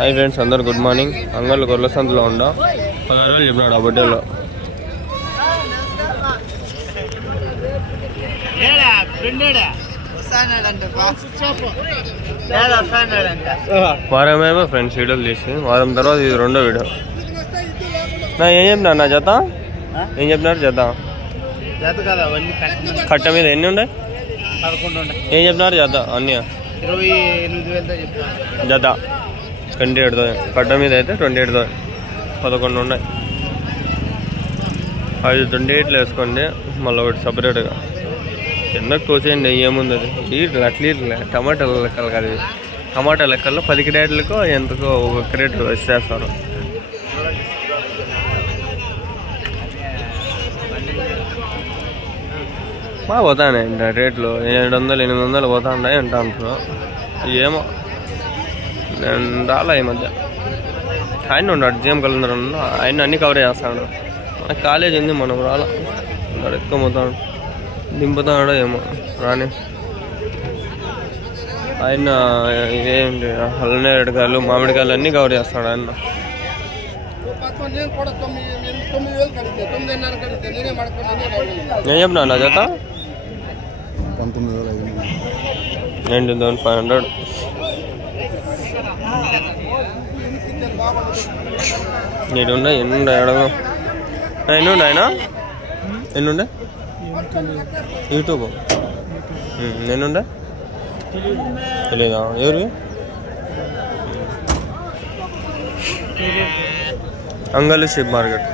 Hi friends अंदर good morning अंगल गोर्ల సంతలో ఉండా 16 వేలు చెప్పినాడు ఆ బొట్టెలో ఏడా ఫ్రెండేడా వస్తానాడంట ఏడా వస్తానాడంట వారమేమో ఫ్రెండ్స్ వీడియోలు చేసి వారం తర్వాత ఇది రెండో వీడియో నా ఏం చెప్పినా నా జత ఏం చెప్పినారు జత జత కదా అవన్నీ కట్ట మీద ఎన్ని ఉన్నాయి 11 ఉన్నాయి ఏం చెప్పినారు జత అన్నీ 28000 చెప్పాను జత 28,000 కట్ట మీద అయితే 28,000 11 ఉన్నాయి అది 28 వేసుకోండి మళ్ళీ ఒకటి సపరేట్గా ఎందుకు తోసేయండి ఏముంది అది ఇట్లా అట్లా టమాటాల లెక్కలు కాదు టమాటా లెక్కల్లో 10 క్రేట్లకు ఎంతకో ఒక క్రేట్ వేసేస్తారు బాగా పోతాయి రేట్లు 700-800 పోతా ఉన్నాయి అంటా అంటున్నా ఏమో నేను రాలే ఈ మధ్య ఆయన ఉన్నాడు జిఎం కలందరూ ఆయన అన్నీ కవర్ చేస్తాడు మన కాలేజ్ ఉంది మనం రాలా ఉన్నాడు ఎక్కువ పోతాడు దింపుతాడో ఏమో రాని ఆయన ఇవేంటి అల్లనేరేడుకాయలు మామిడికాయలు అన్నీ కవర్ చేస్తాడు ఆయన నేను చెప్పినా నా జత 19,500 ఎన్నుండే అడగ ఎన్నుండే ఆయన ఎన్నుండే యూట్యూబ్ ఎన్నుండే తెలీదా ఎవరు అంగల్ షిప్ మార్కెట్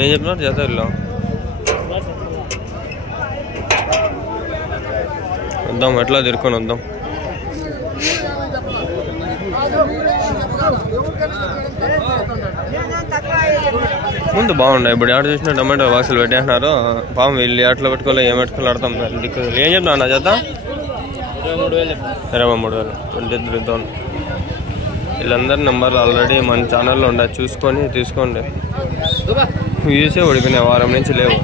ఏం చెప్పినారు జాతరలో వద్దాం ఎట్లా తిరుక్కొని వద్దాం ముందు బాగుండే ఇప్పుడు ఎక్కడ చూసినా టమాటో బాక్సులు పెట్టేసినారు పాము వీళ్ళు ఎట్లా పెట్టుకోవాలి ఏం పెట్టుకోవాలి అర్థం దిక్కు ఏం చెప్పినా నా చేత 23,000 23,000 వీళ్ళందరి నెంబర్లు ఆల్రెడీ మన ఛానల్లో ఉండే చూసుకొని తీసుకోండి వ్యూసే ఓడిపోయినాయి వారం నుంచి లేవు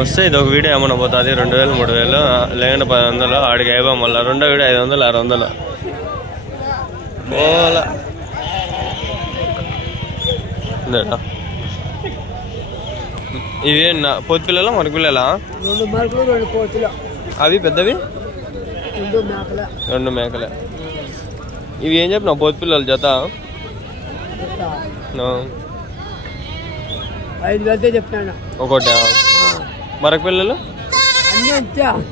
వస్తే ఇది ఒక వీడియో ఏమన్నా పోతుంది 2,000-3,000 లేదంటే 1,000 ఆడికి అయిపో మళ్ళీ రెండో వీడియో 500-600 పోలా ఇవి పోతు పిల్లలా మరక పిల్లలా అవి పెద్దవి 2 మేకలే ఇవి ఏం చెప్పినా పోతు పిల్లలు జత 5,000 చెప్తాను ఒకటే మరక పిల్లలు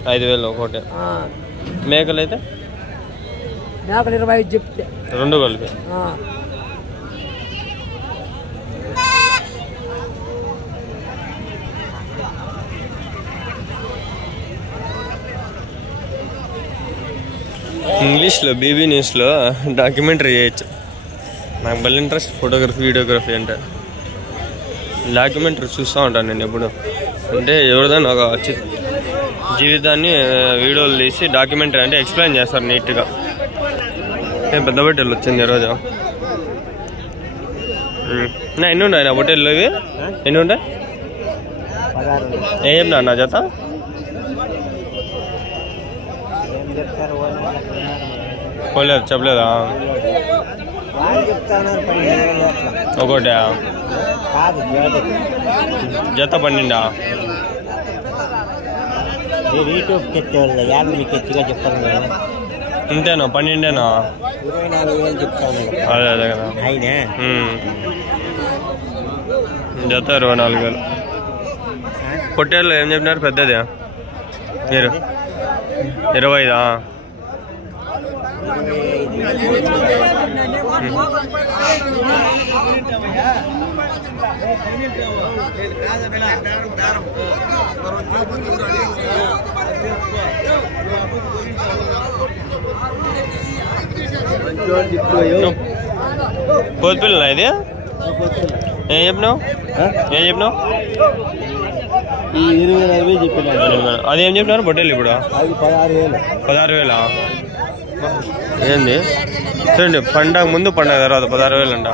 5,000 ఒకటే మేకలు అయితే మేకలు 25 చెప్తే 2 కలిపి ఇంగ్లీష్లో బీబీ న్యూస్లో డాక్యుమెంటరీ చేయొచ్చు నాకు భలే ఇంట్రెస్ట్ ఫోటోగ్రఫీ వీడియోగ్రఫీ అంటే డాక్యుమెంటరీ చూస్తూ ఉంటాను నేను ఎప్పుడు అంటే ఎవరిదైనా ఒక జీవితాన్ని వీడియోలు తీసి డాక్యుమెంటరీ అంటే ఎక్స్ప్లెయిన్ చేస్తారు నీట్గా పెద్ద బొట్టెలు వచ్చింది ఈరోజు ఎన్ని ఉన్నాయి నా బొట్టెలు ఇవి ఎన్ని ఉంటాయి ఏం చెప్పినా నా జత పోలేదు చెప్పలేదా ఒకటే జత 12 ఇంతేనా 12 అదే అదే కదా జత 24,000 పొట్టేళ్ళు ఏం చెప్పినారు పెద్దది మీరు 25 పోతు పిల్లలా ఇది ఏం చెప్పినావు 25,000 చెప్పినా అదేం చెప్పినారు పొట్టేళ్ళు ఇప్పుడు 16,000 ఏంది చూడండి పండగ ముందు పండగ తర్వాత 16,000 అంట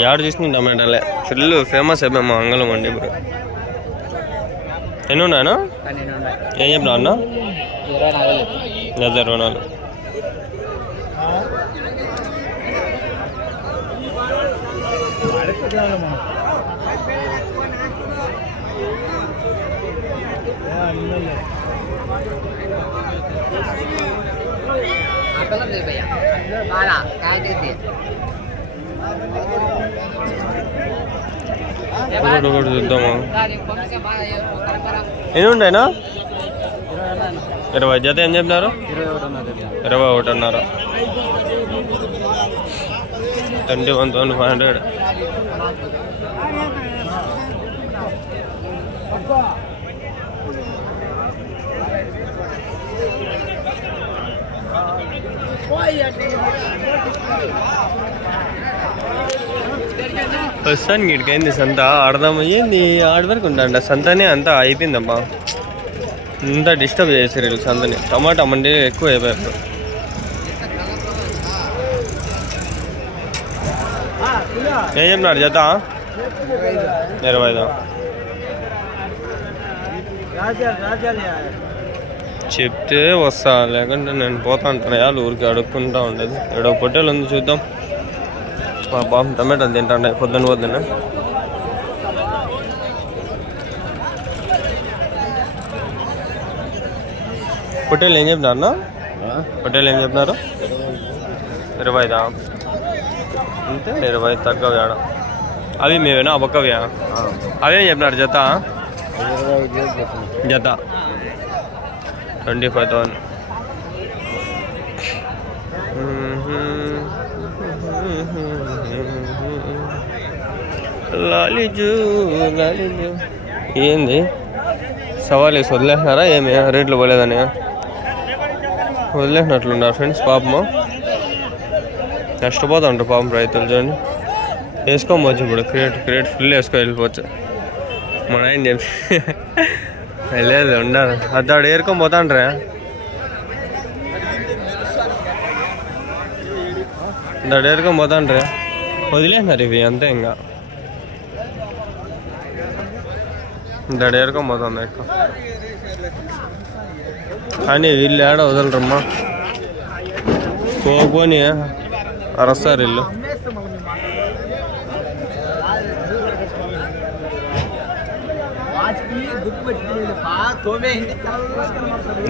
యాడ్ చూసిన టమాటాలే ఫుల్ ఫేమస్ అయిపోయాం మా అంగళం అండి ఇప్పుడు. ఎన్ని ఉన్నాయన్నా? ఏం చెప్పినా అన్న? 24. ఒకటి చూద్దామా? ఎన్ని ఉంటాయినా? 20 జత. ఏం చెప్పినారు? 21.5. 21,500. ప్రస్తుతానికి ఇటుకైంది సంత. ఆడదామయ్యింది ఆడి వరకు ఉంటాండ. సంతనే అంతా అయిపోయిందమ్మా. అంతా డిస్టర్బ్ చేసారు వీళ్ళు సంతని. టమాటా మండి ఎక్కువ అయిపోయారు. ఏం చెప్పినారు జత? 25. చెప్తే వస్తా, లేకుంటే నేను పోతా అంటాను. వాళ్ళు ఊరికి అడుక్కుంటా ఉండేది. ఏడో పొట్టేలు ఉంది చూద్దాం. మా బాబు టమాటాలు తింటాండే పొద్దున్న. పొట్టేలు ఏం చెప్పినారు? పొట్టేలు ఏం చెప్పినారు? 25. అంతే 20 తగ్గవి ఆడ. అవి మేవేనా? ఒక్కవ్యా? అవేం చెప్పినారు జత? జత 25,000. లాలిజు లాలిజు ఏంది సవాలేసి వదిలేసినారా? ఏమి రేట్లు పోలేదని వదిలేసినట్లున్నారు ఫ్రెండ్స్. పాపము నష్టపోతా ఉంటారు పాపం రైతులు. చూడండి వేసుకోవచ్చు ఇప్పుడు. క్రియేట్ ఫుల్ వేసుకో వెళ్ళిపోవచ్చు. మన ఆయన చెప్పి లేదు ఉండాలి. అదాడు ఏరుకొని పోతా అంటారా? దాడు ఏరుకొని పోతా అంటారా? వదిలేసినారు ఇవి అంతే. ఇంకా దాడు ఏరుకొని పోతుంది ఎక్కువ. కానీ వీళ్ళు ఏడ వదలరమ్మా. పోని అరస్తారు వీళ్ళు.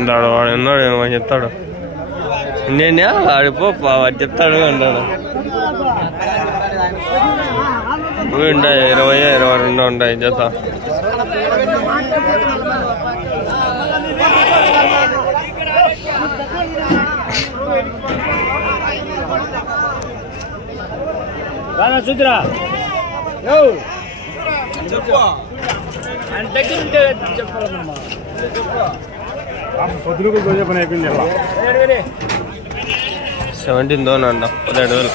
వాడు ఉన్నాడు ఏమో చెప్తాడు. నేనే ఆడిపో వాడు చెప్తాడు అంటాడు. ఉంటాయి 20, 22 ఉంటాయి జత. చూద్దురా పని అయిపోయింది. 17,000 అంట. 17,000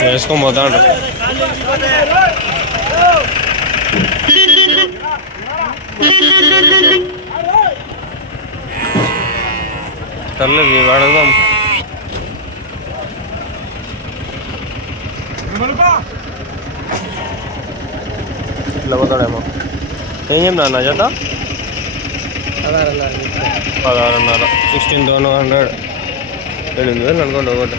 వేసుకొని పోతా అంట. తల్లి వాడదాం. ఇట్లా పోతాడేమో. ఏం చెప్పినా నా జత? 16,500. 16,100. 8,000 అనుకోండి ఒకటి.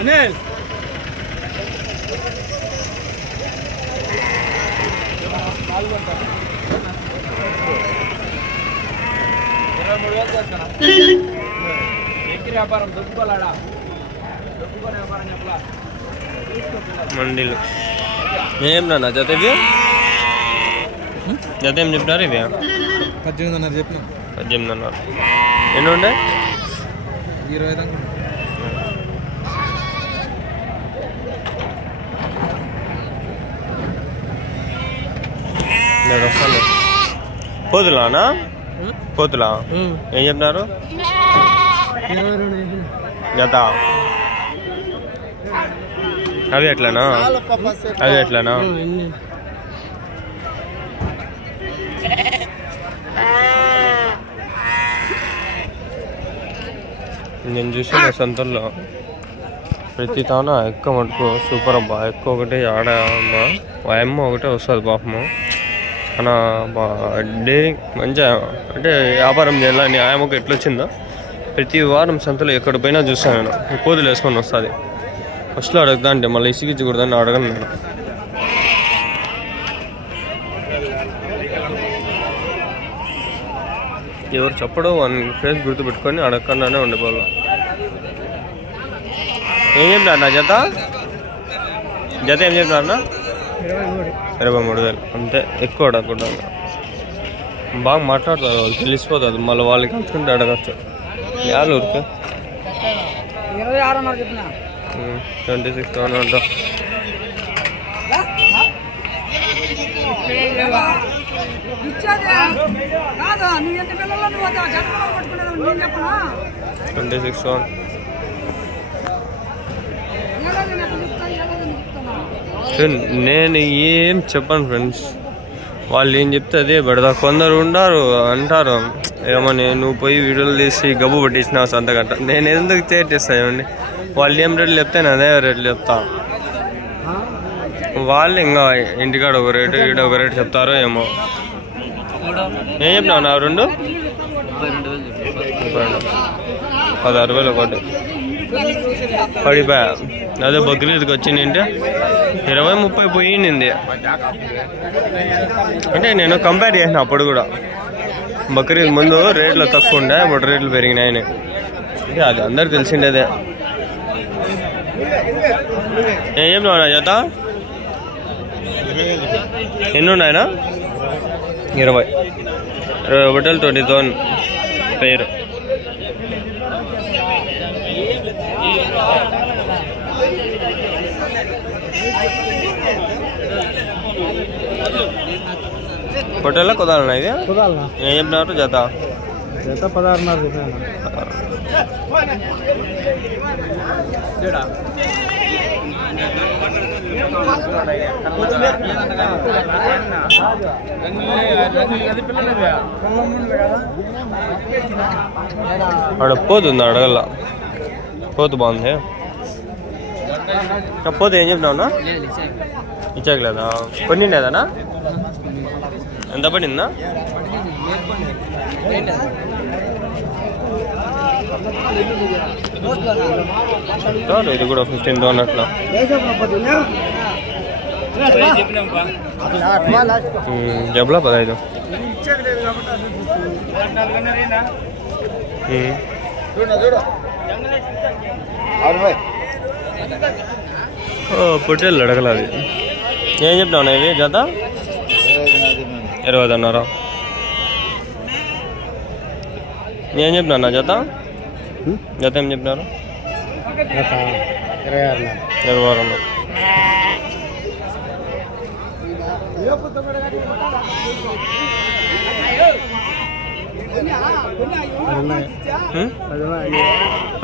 అనిల్ మండీలు ఏం నా జత ఇవి? జత ఏం చెప్పినారు ఇవి? 18,500 చెప్పిన. 18,500. ఎన్ని ఉండే? 20 దాకా నేను వస్తాను. పోతులానా? పోతులా ఏం చెప్తున్నారు? జత అవి ఎట్లానా? అవి ఎట్లానా? నేను చూసిన సంతల్లో ప్రతి తాన ఎక్కువ మటుకు సూపర్ అబ్బా. ఎక్కువ ఒకటి ఆడ అమ్మ ఒకటే వస్తుంది పాపము. మన డైరింగ్ మంచిగా అంటే వ్యాపారం చేయాలని ఆయమ్మకు ఎట్లా వచ్చిందో ప్రతి వారం సంతలో ఎక్కడ పోయినా చూస్తాను నేను. కోతులు వేసుకొని వస్తుంది. ఫస్ట్లో అడుగుతా అంటే మళ్ళీ ఇసిగించకూడదని అడగను నేను. ఎవరు చెప్పడం వన్ ఫేస్ గుర్తుపెట్టుకొని అడగకుండానే ఉండిపోవాలి. ఏం చెప్పినారు నా జత? జత ఏం చెప్పినారు నా? 23,000 అంతే. ఎక్కువ అడగకుండా బాగా మాట్లాడుతారు వాళ్ళు, తెలిసిపోతుంది. మళ్ళీ వాళ్ళకి కలుసుకుంటే అడగచ్చు. యాళ్ళు ఊరికే 26,000 అంట. నేను ఏం చెప్పను ఫ్రెండ్స్, వాళ్ళు ఏం చెప్తే అదే పెడతా. కొందరు ఉండారు అంటారు ఏమని, నువ్వు పోయి వీడియోలు తీసి గబ్బు పట్టించినావు సంతగట్ట. నేను ఎందుకు చేస్తాయండి? వాళ్ళు ఏం రేట్లు చెప్తే నేను అదే రేట్లు చెప్తా. వాళ్ళు ఇంకా ఇంటికాడ ఒక రేటు ఈడ ఒక రేటు చెప్తారో ఏమో. ఏం చెప్పినావు నా? 16,000 ఒకటి పడిపోయా. అదే బక్రీద్కి వచ్చిందంటే 20-30 పోయింది. అంటే నేను కంపేర్ చేసిన అప్పుడు కూడా. బక్రీద్ ముందు రేట్లు తక్కువ ఉండే, ఇప్పుడు రేట్లు పెరిగినాయని. అంటే అది అందరికి తెలిసిండేదే. ఏం చెప్పినా జత? ఎన్ని ఉన్నాయనా? 21 20,000 పేరు. పొట్టేళ్ళ కుదాలన్నా ఇది? ఏం చెప్పినారు జత? 16,500 చెప్పాను. ఆడ పోతుంది అడగల. పోతు బాగుంది. పోతే ఏం చెప్పినావునా? ఇచ్చాకలేదా? పడిండేదానా? ఎంత పడిందా? ఇది కూడా 15,000 అట్లా. జబ్బులా 15. పొట్టేళ్ళు అడగల. అది ఏం చెప్పినావు ఇవి జత? 20,000. ఏం చెప్పినా జత? జత ఏం చెప్పినారు? 26,000.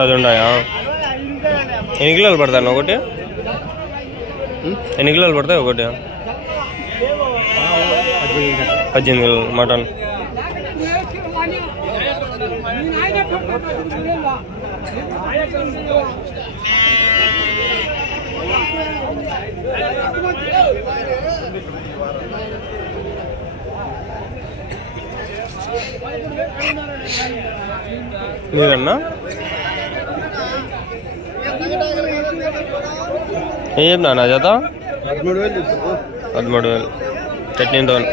అది ఉన్నాయా? ఎన్ని కిలోలు పడతాను ఒకటి? ఎన్ని కిలోలు పడతాయి ఒకటి? 18 కిలోలు మటన్. మీరన్నా ఏం చెప్పినా నా జత? 13,000. 13,000.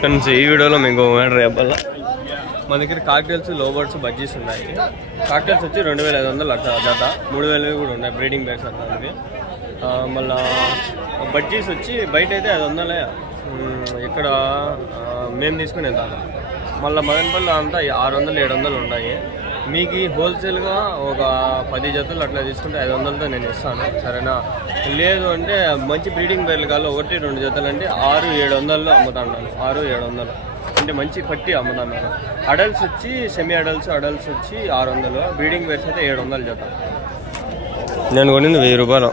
ఫ్రెండ్స్ ఈ వీడియోలో మీకు మ్యాటర్ చెప్పాలా, మన దగ్గర కాక్టైల్స్, లోబర్డ్స్, బజ్జీస్ ఉన్నాయి. కాక్టైల్స్ వచ్చి 2,500 అట్లా జత. 3,000 కూడా ఉన్నాయి బ్రీడింగ్ బ్యాగ్స్ అట్లాంటివి. మళ్ళా బజ్జీస్ వచ్చి బయట అయితే 500 ఇక్కడ మేము తీసుకునే దాకా మళ్ళీ మదనపల్లి అంతా 600-700 ఉన్నాయి. మీకు హోల్సేల్గా ఒక 10 జతలు అట్లా తీసుకుంటే 500తో నేను ఇస్తాను, సరేనా? లేదు అంటే మంచి బ్రీడింగ్ పేర్లు కాదు 1-2 జతలు అంటే 600-700 అమ్ముతాను. 600-700 అంటే మంచి పట్టి అమ్ముతాను. అడల్ట్స్ వచ్చి సెమీ అడల్ట్స్ వచ్చి 600, బ్రీడింగ్ పేర్స్ అయితే 700 జత. నేను కొనింది 1000 రూపాయలు.